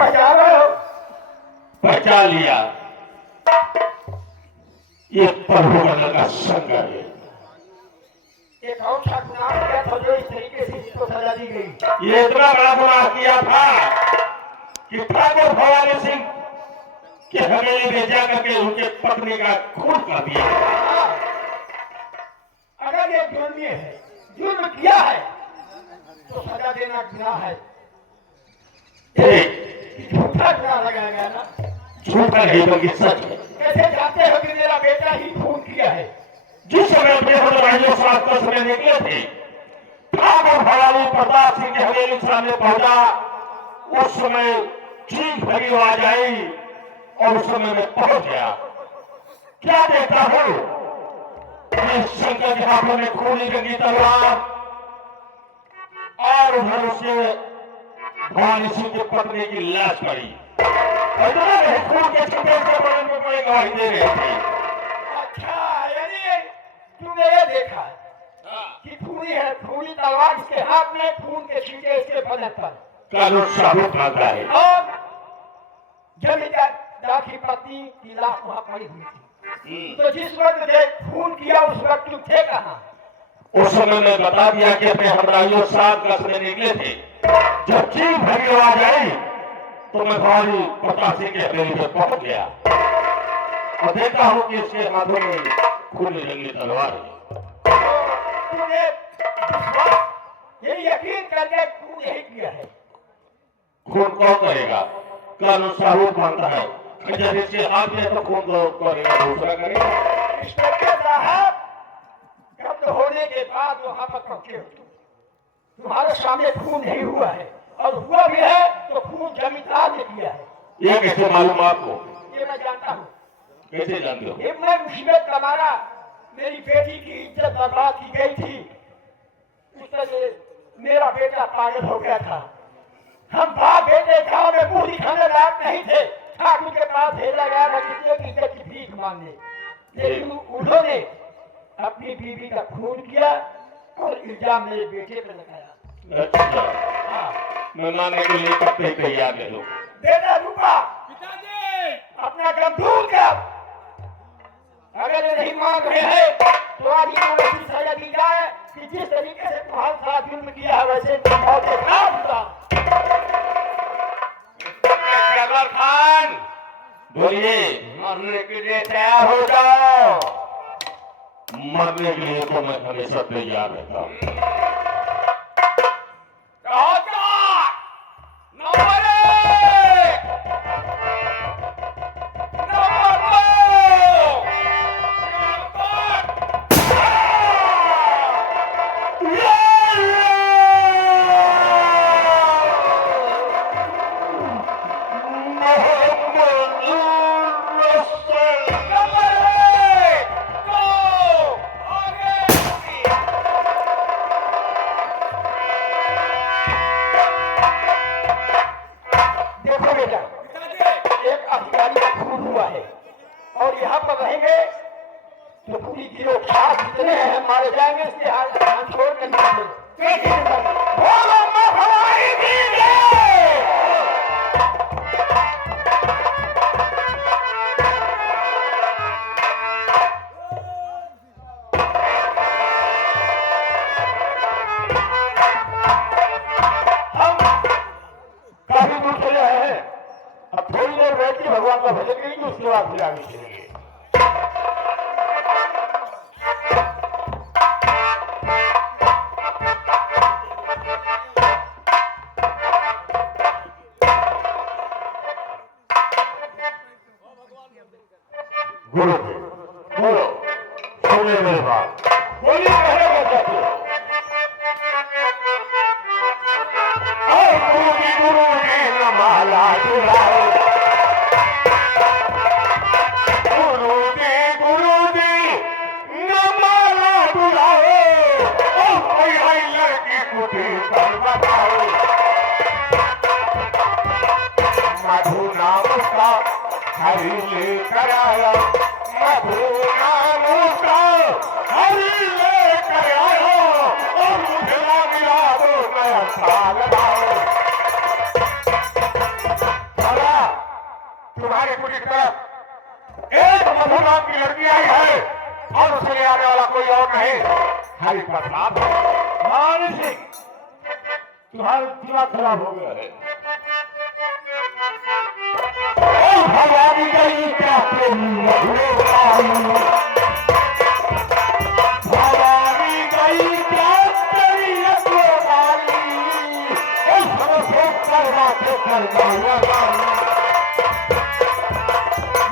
पहचान रहे हो? पहचान लिया, ये प्रभु का शंकर है। एक और सा गुनाह किया था जो इस तरीके से इसको सजा दी गई। ये इतना बड़ा गुनाह किया था कि ठाकुर भवानी सिंह की हवेली में जाकर के उनके पत्नी का खून कर दिया। अगर ये जुर्मी है, जुर्म किया है तो सजा देना गुनाह है। झूठा गुनाह लगाया गया ना, झूठा नहीं बल्कि सच है। कैसे जानते हो कि मेरा बेटा ही खून किया है? जिस समय अपने हमारे साथ का समय निकले थे, ठाकुर भवानी प्रताप सिंह की हवेली सामने पहुंचा। उस समय चीख भरी आवाज आई और उस समय में पहुंच गया। क्या देखता हूं? शंकर के हाथों में खूनी रंगी तलवार और उधर उसके भवानी सिंह की पत्नी की लाश पड़ी। खून के छुपे से कोई गवाही दे रहे थे। अच्छा, यानी तुमने ये देखा कि खूनी है, खूनी तलवार इसके हाथ में, खून के छींटे इसके बदन पर। कानून साबुत मांगता है। और जमींदार की पत्नी की लाश वहां पड़ी हुई थी। तो जिस वक्त ने खून किया उस वक्त तुम थे कहाँ? उस समय में बता दिया कि अपने हमराइयों साथ का समय निकले थे। जब चीख भरी आवाज आई तो मैं भवानी प्रताप सिंह के हवेली में पहुंच गया और देखता हूं कि इसके हाथों में खूनी रंगी तलवार है। तुमने ये यकीन करके खून यही किया है? खून कौन करेगा? कानून साबुत मांगता है। जब इसके हाथ में तो खून तो करेगा, दूसरा करेगा। इंस्पेक्टर साहब, जब्त होने के बाद वहां पर पहुंचे हो, तुम्हारे सामने खून नहीं हुआ है, और हुआ भी है तो खून जमींदार ने किया है। ये कैसे मालूम आपको? ये मैं जानता हूँ। कैसे जानते हो? ये मैं मुसीबत का मारा, मेरी बेटी की इज्जत बर्बाद की गई थी। उस तरह मेरा बेटा पागल हो गया था। हम बाप बेटे गांव में मुंह दिखाने लायक नहीं थे। ठाकुर के पास भेजा गया था किसी की इज्जत की भीख मांगने, लेकिन उन्होंने अपनी बीवी का खून किया और इल्जाम मेरे बेटे पर लगाया। अच्छा, हाँ, मैं मानने के लिए कब तक तैयार है लोग? बेटा रुका, अपना गंभीर कर। अगर ये नहीं मांग रहे हैं तो आज इनको ऐसी सजा दी जाए कि जिस तरीके से तुम्हारे साथ जुल्म किया है वैसे मौत के साथ होगा। खान बोलिए, मरने के लिए तैयार हो जाओ। मरने के लिए तो मैं हमेशा तैयार रहता हूँ। और यहाँ पर रहेंगे तो पूरी गिरो खास जितने हैं मारे जाएंगे। इसके हाथ छोड़ कर हम काफी दूर चले आए हैं। अब थोड़ी देर बैठ के भगवान का भजन करेंगे, उसके बाद फिर आगे चलेंगे। गुरु बोलो, सुने मेरे बात। बोलिए, पहले क्या चाहते हो? गुरु जी न माला चुराए, गुरु जी न माला चुराए, कोई लड़की कुटी पर बताओ। मधु नाम का हरि लेकर आया, मधु नाम का हरि लेकर आया, और मुझे ना मिला दो नया साल लाओ। कुटी की तरफ एक मधु नाम की लड़की आई है और उसे ले आने वाला कोई और नहीं हरि प्रताप। मान सिंह, तुम्हारा दिमाग खराब हो गया है। भवानी गई क्या भवानी गई क्या तेरी अगुवाई करवा के करवा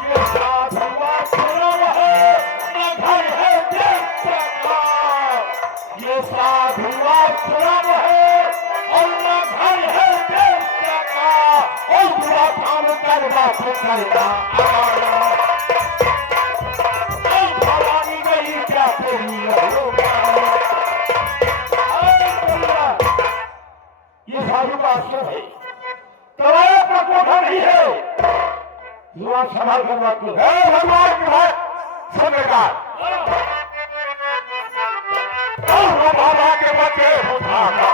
ये साधु आश्रम है न घर है देश का ये साधु आश्रम है और न घर है देश का और बुरा काम करवा के करवा भवानी गई क्या तेरी ये साधु का आश्रम है तवाया का कोठा नहीं है जुबान संभाल कर बात करो। भगवान की बात समझदार बाबा के बच्चे बाबा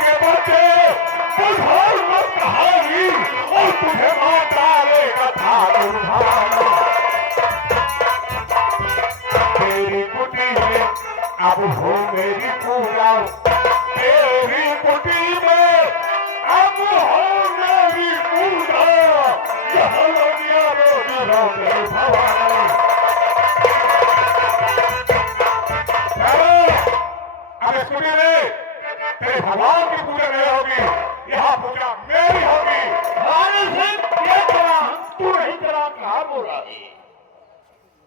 के बच्चे कहानी और तुझे माता ले कथा तेरी कुटी में अब हो मेरी पूजा तेरी कुटी में अब हो मेरी पूजा भवानी अब इस कुटी में तेरे भगवान की पूजा नहीं होगी यहाँ पूजा मेरी होगी। तू नहीं करा, कहा बोल रहा है?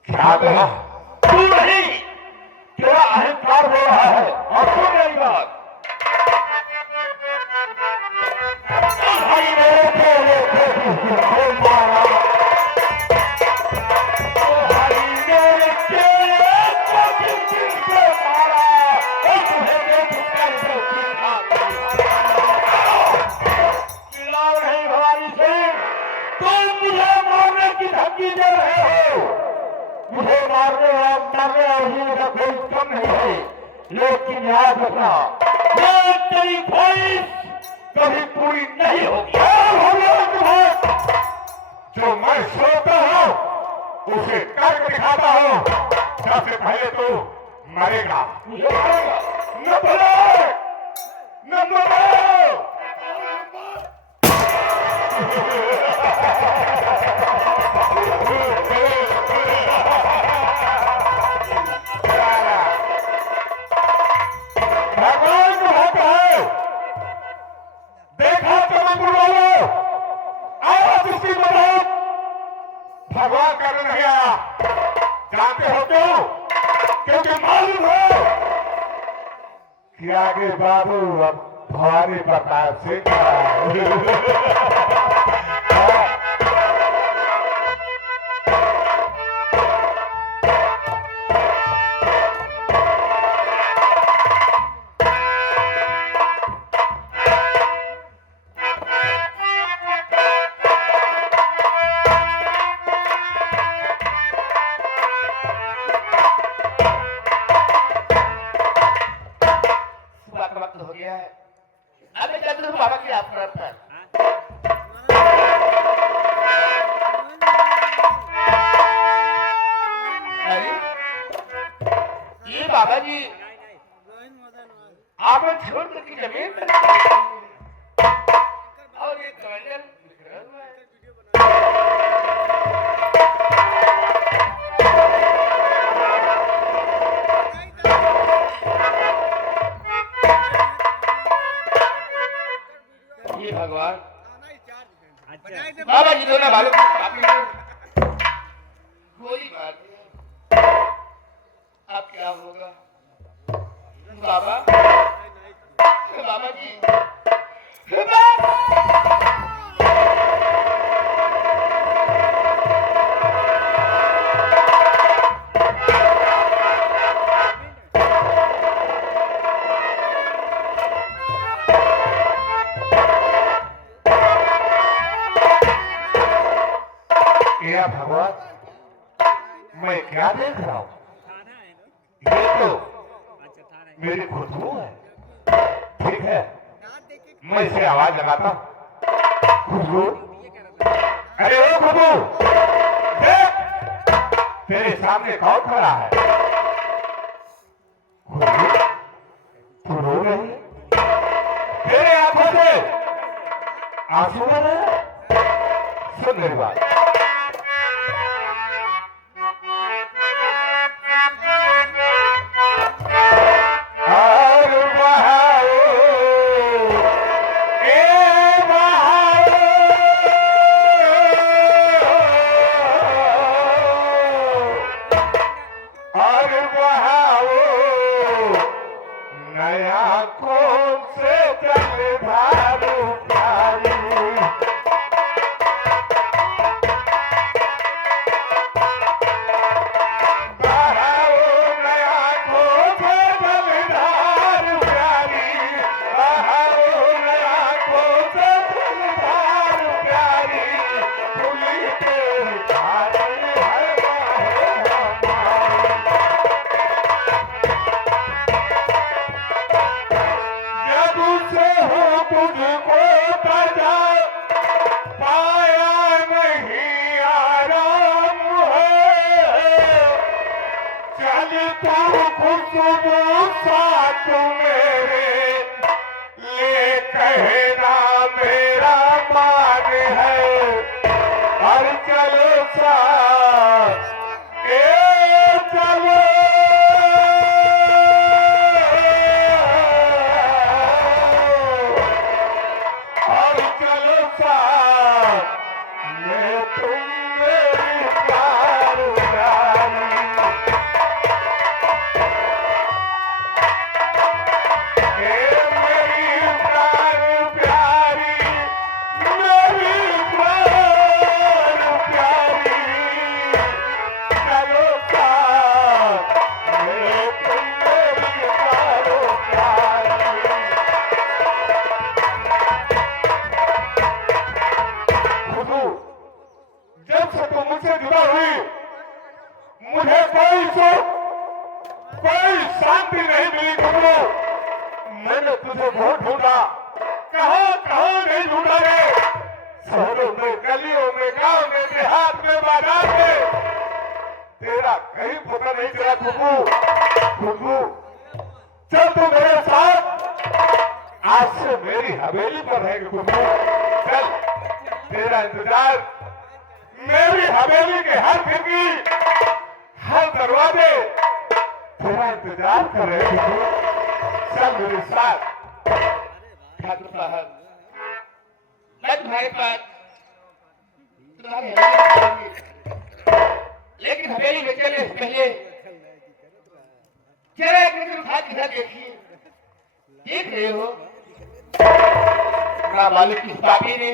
क्या कहा? तू नहीं, तेरा अहंकार हो रहा है और सुन मेरी बात भाई मेरे तेरे को मारा भाई मेरे तेरे को मारा और तुम्हें देख कर चिल्लाओ नहीं भवानी सिंह तुम मुझे मारने की धमकी दे रहे हो। मुझे मारने और का कोई कम नहीं है लेकिन याद रखना ये तेरी ख्वाहिश कभी पूरी नहीं होगी। जो मैं सोता हूँ उसे करके दिखाता हूँ सबसे पहले तो मरेगा मुझे मारेगा न बोलो न बोलो भगवान को होता है देखा तो मैं बोलो आवाज उसकी बोलो भगवान करने नहीं आया जानते हो क्यों? क्योंकि मालूम हो कि आगे बाबू अब भवानी प्रताप सिंह हो गया है। अबे चल बाबा की आश्रम पर अरे ये बाबा जी आप छोड़ करके जमीन पर और ये कवंडल बिखरा हुआ है। भगवान बाबा जी दोनों भालू गोली मार दी अब क्या होगा बाबा? बाबा जी क्या भगवान मैं क्या देख रहा हूँ? ये तो मेरी खुशबू है। ठीक है मैं इसे आवाज लगाता हूँ। खुशबू, अरे ओ खुशबू, देख तेरे सामने कौन खड़ा है? खुशबू, तू रो रही है? तेरे आंखों से आंसू आ रहे हैं? सुन मेरी बात, कोई शांति नहीं मिली खुशबू। मैंने तुझे बहुत ढूंढा, कहाँ कहाँ नहीं ढूंढा रे, शहरों में, गलियों में, गांव में, देहात में, बाजार में, तेरा कहीं पता नहीं चला खुशबू। खुशबू चल तू मेरे साथ, आज से मेरी हवेली पर रहेगी खुशबू। चल तेरा इंतजार मेरी हवेली के हर खिड़की, हर दरवाजे तेरा इंतजार कर रहे हैं। चल मेरे साथ। ठाकुर साहब, मैं तुम्हारे पास तुम्हारी हवेली में चलूंगी, लेकिन हवेली में चलने से पहले जरा एक नजर उठा के इधर देखिए। देख रहे हो मालिक की पापी ने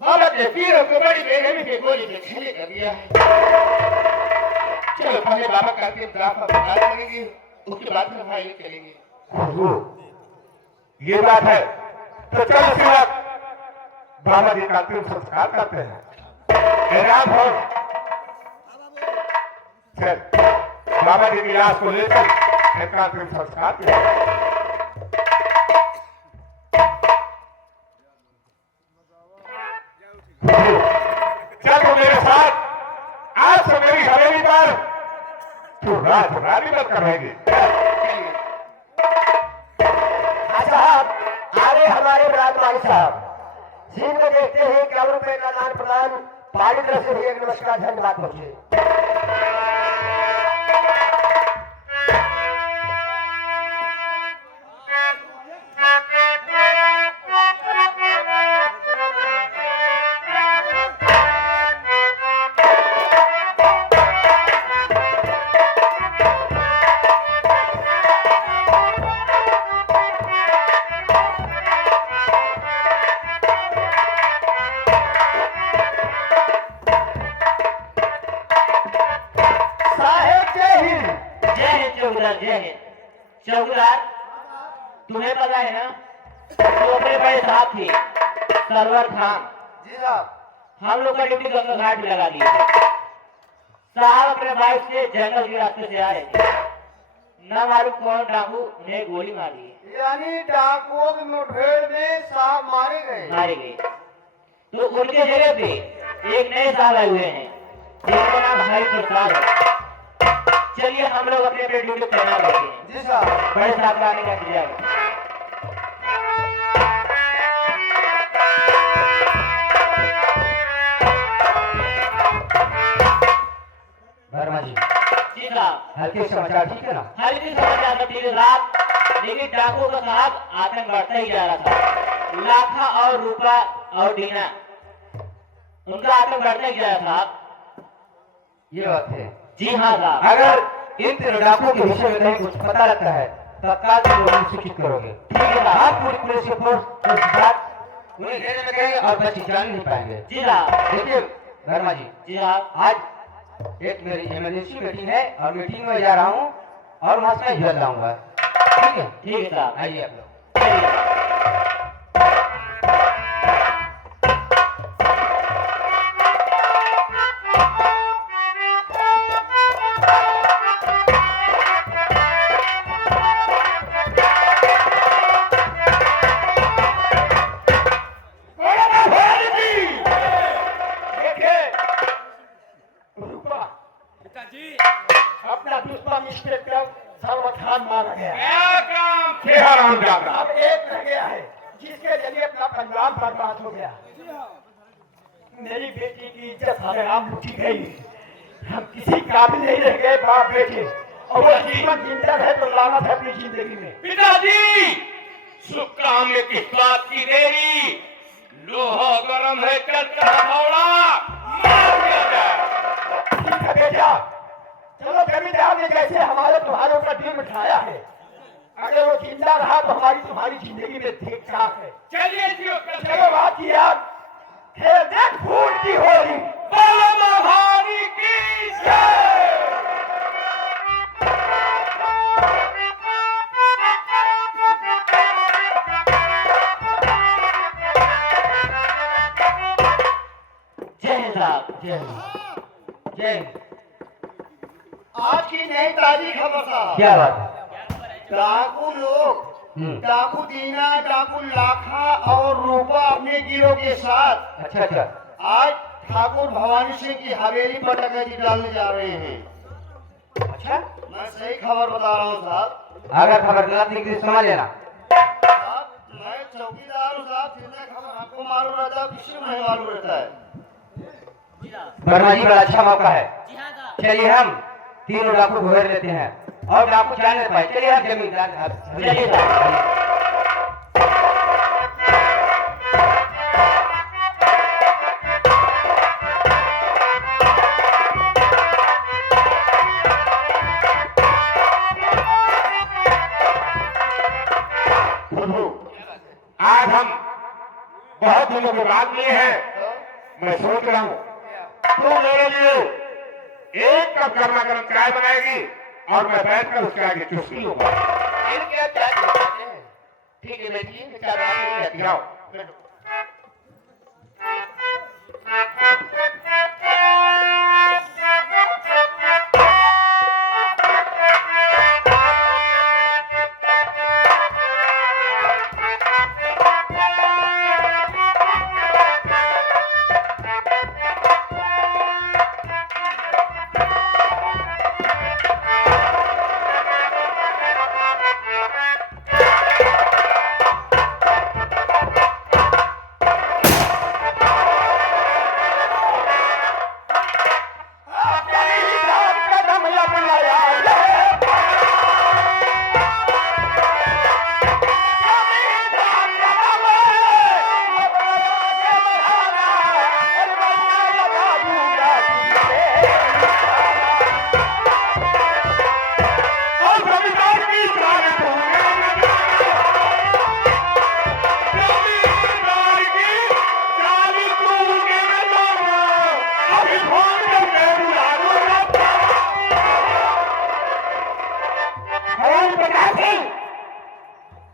भारत के वीरों को बड़ी बेरहमी से गोली से छेले कर दिया है। चलो पहले बाबा का अंतिम रास्ता बता करेंगे, उसके बाद फिर हमारे चलेंगे। ये बात है तो चल इसी वक्त बाबा जी का अंतिम संस्कार करते हैं। हैरान हो, चल बाबा जी की लाश को लेकर इनका अंतिम संस्कार किया। चल तो मेरे साथ, आज से मेरी हवेली पर तू राज रानी बनकर रहेगी। साहब, आगे हमारे राजमाली साहब सीन में देखते हैं कि और रुपए का दान प्रदान पार्टी तरफ से भी एक नमस्कार धन्यवाद पहुंचे। चौकीदार, तुम्हें पता है ना जो अपने बड़े साहब थे सरवर खान जी साहब, हम लोग का ड्यूटी गंगा घाट में लगा दिए थे। साहब अपने बाइक से जंगल के रास्ते से आ रहे थे, न मालूम कौन डाकू उन्हें गोली मार दी। यानी डाकुओं की मुठभेड़ में साहब मारे गए। तो उनके जगह पे एक नए साहब आए हुए हैं जिनका नाम भाई प्रसाद है। चलिए हम लोग अपने अपने ड्यूटी तैनात करते हैं। जी साहब। बड़े साहब का आने का इंतजार है। वर्मा जी, जी साहब। हल्के समाचार ठीक है ना? हल्की समाचार सब ठीक है साहब, लेकिन डाकुओं का साहब आतंक बढ़ता ही जा रहा था। लाखा और रूपा और डीना, उनका आतंक बढ़ता ही जा रहा साहब। ये बात है। जी हाँ साहब। अगर इन तीनों डाकुओं के विषय में कहीं कुछ पता लगता है तत्काल तुम लोग सूचित करोगे। ठीक है साहब। आप पूरी पुलिस की फोर्स के साथ उन्हें घेरने लगेंगे और बच्चे जान नहीं पाएंगे। जी साहब। देखिए वर्मा जी, जी साहब। आज एक मेरी इमरजेंसी मीटिंग है और मीटिंग में जा रहा हूँ और वहां से निकल जाऊंगा। ठीक है? ठीक है साहब। आइए आप लोग। अपना दुश्मन इंस्पेक्टर सरवर खान मारा गया। क्या काम थे हरामजादा? अब एक रह गया है जिसके जरिए अपना परिवार बर्बाद हो गया। मेरी बेटी की इज्जत हराम उठी गई। हम किसी काबिल नहीं रह गए बाप बेटे, और वो जीवन जिंदा है तो लानत है अपनी जिंदगी में। पिताजी, शुभ काम में किस बात की देरी? लोहा गरम है, चल कर हथौड़ा मार दिया जाए। ठीक है बेटा, चलो जमींदार ने जैसे हमारे तुम्हारे ऊपर दिल उठाया है, अगर वो जिंदा रहा तो हमारी तुम्हारी जिंदगी में ठीक ठाक है। चलिए जी, चलो बात की याद खेल दे फूल की होली। बोलो महारानी की जय। जय हिंद साहब। जय जय। आज की नई ताजी खबर साहब। क्या बात है? डाकू लोग, डाकू दीना, डाकू लाखा और रूपा अपने गिरोह के साथ अच्छा अच्छा आज ठाकुर भवानी सिंह की हवेली पर डकैती डालने जा रहे हैं। अच्छा, मैं सही खबर बता रहा हूँ साहब। अगर खबर गलत निकली समझ लेना। साहब, मैं चौकीदार हूँ साहब, जितने खबर आपको मालूम रहता है किसी को नहीं मालूम रहता है। वर्मा जी, बड़ा अच्छा मौका है। चलिए हम तीनों डाकू को घेर लेते हैं और डाकू जान नहीं पाए। चलिए हम जमींदार चलिए साहब। आज हम बहुत दिनों के बाद मिले हैं। मैं सोच रहा हूँ तू मेरे लिए एक कप गर्मा गर्म चाय बनाएगी और मैं बैठकर उसके आगे चुस्की लूंगा। ठीक है बेटी, चाय बना के जाओ।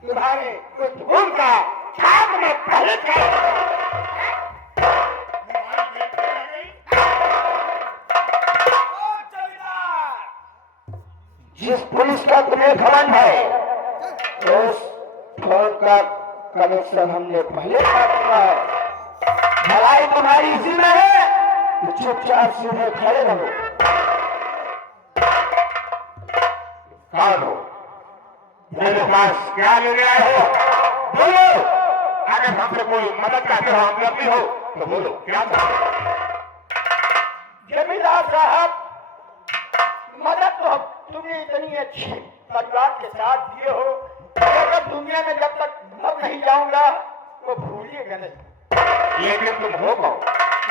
तुम्हारे उस खून का छाप में पहले जिस पुलिस का तुम्हें घमंड है, उस फोन का कनेक्शन हमने पहले काट दिया है। भलाई तुम्हारी इसी में है कि चुपचाप सीधे खड़े रहो। कौन हो? मेरे पास क्या लेने आए हो? बोलो। अगर हमसे कोई मदद चाहते हो, हमदर्दी हो तो बोलो, क्या चाहते हो? जमींदार साहब, मदद तो तुम्हें इतनी अच्छी परिवार के साथ दिए हो, अगर दुनिया में जब तक मर नहीं जाऊंगा वो भूलिएगा नहीं। लेकिन तुम हो कौन?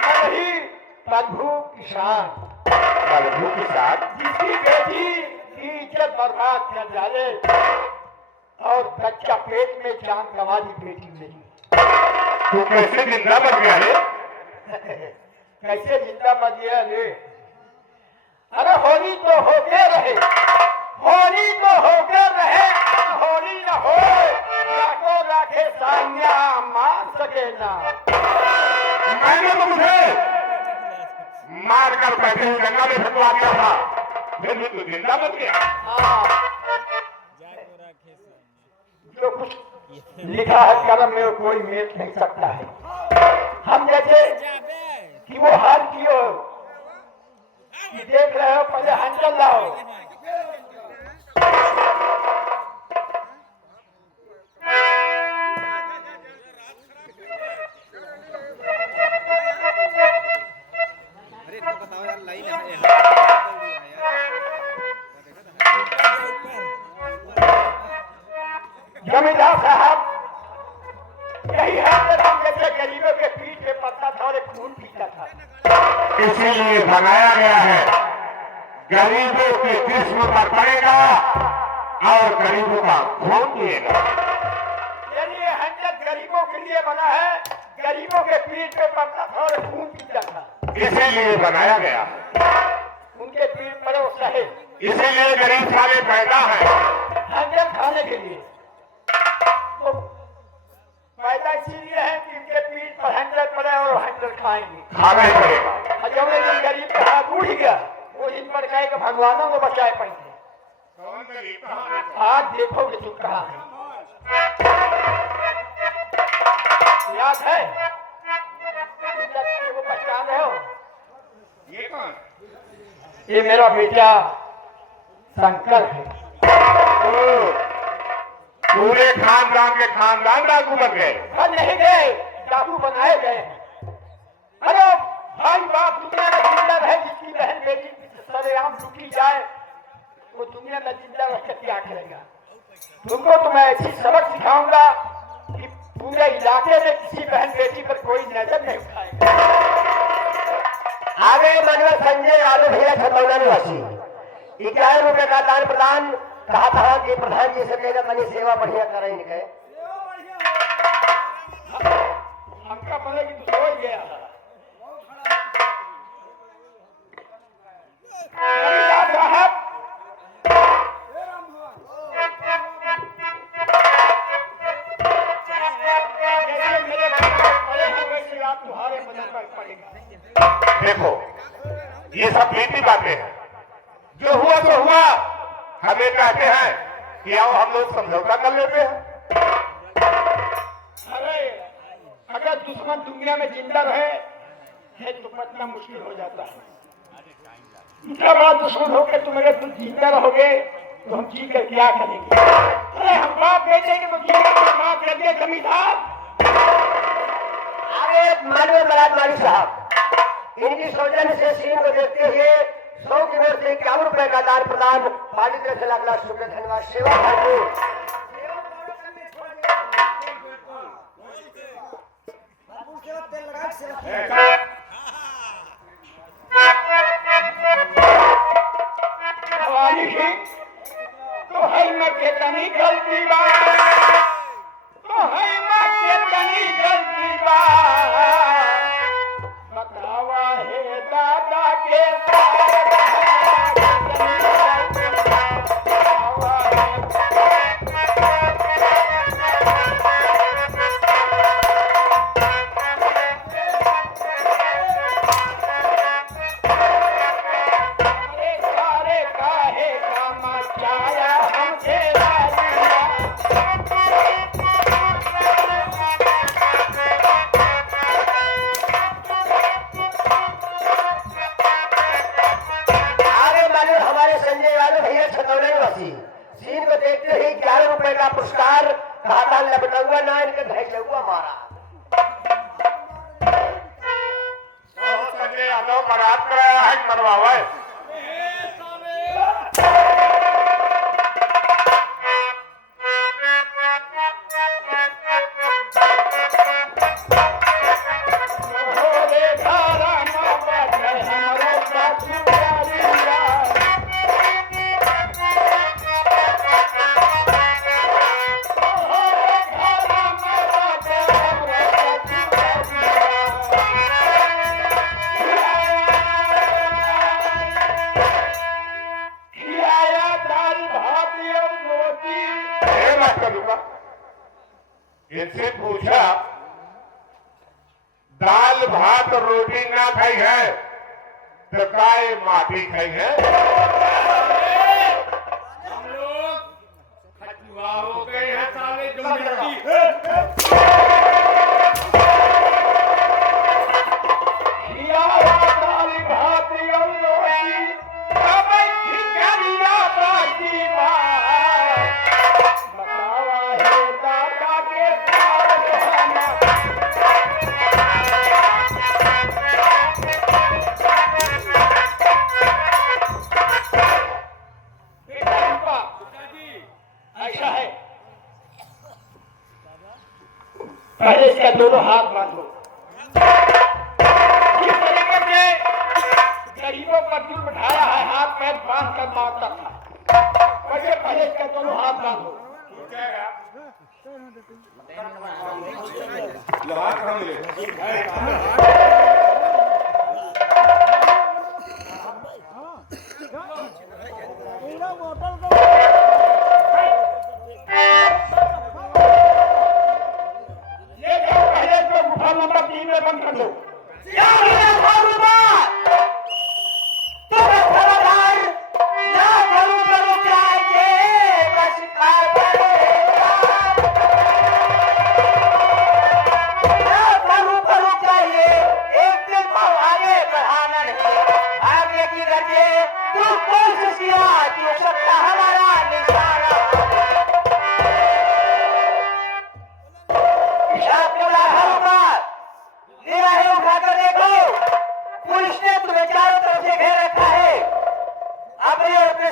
मैं ही प्रभु किसान, प्रभु किसान? जिसकी बेटी की इज्जत बर्बाद कर डाले और बच्चा पेट में जान गंवा दी बेटी मेरी। तू कैसे जिंदा बच गया रे? कैसे जिंदा बच गया रे? अरे होली तो होके रहे, होली तो होके रहे, होली न हो राखो राखे साइया मार सके ना। मैंने तो मुझे मार कर पहले ही गंगा में फेंकवा दिया था, फिर भी तू जिंदा बच गया। जो कुछ लिखा है कलम में कोई मेल नहीं सकता है। हम जैसे कि वो हाल कियो कि देख रहे हो, पहले हंजल लाओ। जमींदार साहब, यही हाल हम जैसे गरीबों के पीठ पे पड़ता था और एक खून पीता था। इसीलिए बनाया गया है, गरीबों के जिस्म पर पड़ेगा और गरीबों का खून पिएगा। ये हंजर गरीबों के लिए बना है, गरीबों के पीठ पे पड़ता था और खून पीता था। इसीलिए बनाया गया है, उनके पीठ पर वो सहे। इसीलिए गरीब साले पैदा है, हंजर खाने के लिए। तो पैदा इसीलिए है कि उनके पीठ पर हंजर पड़े और हंजर खाएंगे, खाना ही पड़ेगा। और जब एक गरीब का हाथ उठ गया, वो इन पर कहे कि भगवानों को बचाए पैसे। आज देखोगे तू कहाँ है। याद है वो पहचान रहे हो? ये कौन? ये मेरा बेटा शंकर है। पूरे खानदान के खानदान डाकू बन गए। बन नहीं गए, डाकू बनाए गए। अरे भाई बाप दुनिया में जिंदा रहे, जिसकी बहन बेटी सरेआम लूटी जाए वो दुनिया में जिंदा रह कर क्या करेगा। तुमको तो मैं ऐसी सबक सिखाऊंगा कि पूरे इलाके में किसी बहन बेटी पर कोई नजर नहीं उठाएगा। आगे मनोज संजय यादव भैया छतौना निवासी 11 रुपए का दान प्रदान कहा था कि प्रधान जी से मेरा मनी सेवा बढ़िया करेंगे। हमका बोले कि तू सोच गया। साहब तुम्हारे बदन पर पड़ेगा। देखो, ये सब बीती बातें हैं, जो हुआ तो हुआ। हमें कहते हैं कि आओ हम लोग समझौता कर लेते हैं। अरे अगर दुश्मन दुनिया में जिंदा रहे है तो पतना मुश्किल हो जाता है। दूसरा बात, दुश्मन होकर तुम अगर तुम जिंदा रहोगे तो हम जी कर क्या करेंगे। अरे हम बाप बेटे के तो जी कर बाप कर दिया जमींदार। आगे माननीय मराठवाड़ी साहब, इनकी सौजन्य से सीन को देखते हुए 100 की ओर से 51 रुपए का दान प्रदान पार्टी तरफ से लाख लाख शुक्र धन्यवाद। सेवा भाई तो है मैं कितनी गलती बात, तो है मैं कितनी गलती बात, बतावा है दादा के हुआ ना इनके धैर्य हुआ मारा। संजय यादव बारात कराया है मरवावा है। इनसे पूछा दाल भात रोटी ना खाई है तो काय माटी खाई है। हम लोग खचुआ हो गए हैं साले जो मिट्टी ऐसा है, पहले इसका दोनों हाथ बांधो। इस तरीके से गरीबों का दिल बिठाया है, हाथ पैर बांध कर मारता था। पहले इसका दोनों हाथ बांधो। नंबर 3 में बंद कर दो।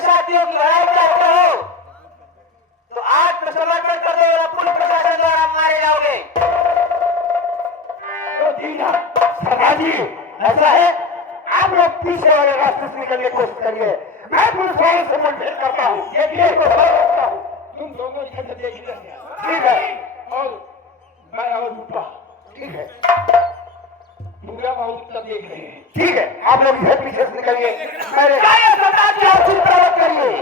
साथियों की लड़ाई चाहते हो तो आत्मसमर्पण कर दो और पुलिस प्रशासन द्वारा मारे जाओगे। तो दीना सरदार जी ऐसा है, आप लोग पीछे वाले रास्ते से निकलने की कोशिश करिए, मैं पुलिस वालों से मुठभेड़ करता हूँ, ये गेट को बंद रखता हूँ, तुम दोनों इधर से देख लीजिए। ठीक है, और मैं और रूपा ठीक है, पूरा बहुत तक देख रहे हैं। ठीक है, आप लोग इधर पीछे से निकलिए। सरदार जी आप चिंता मत करिए।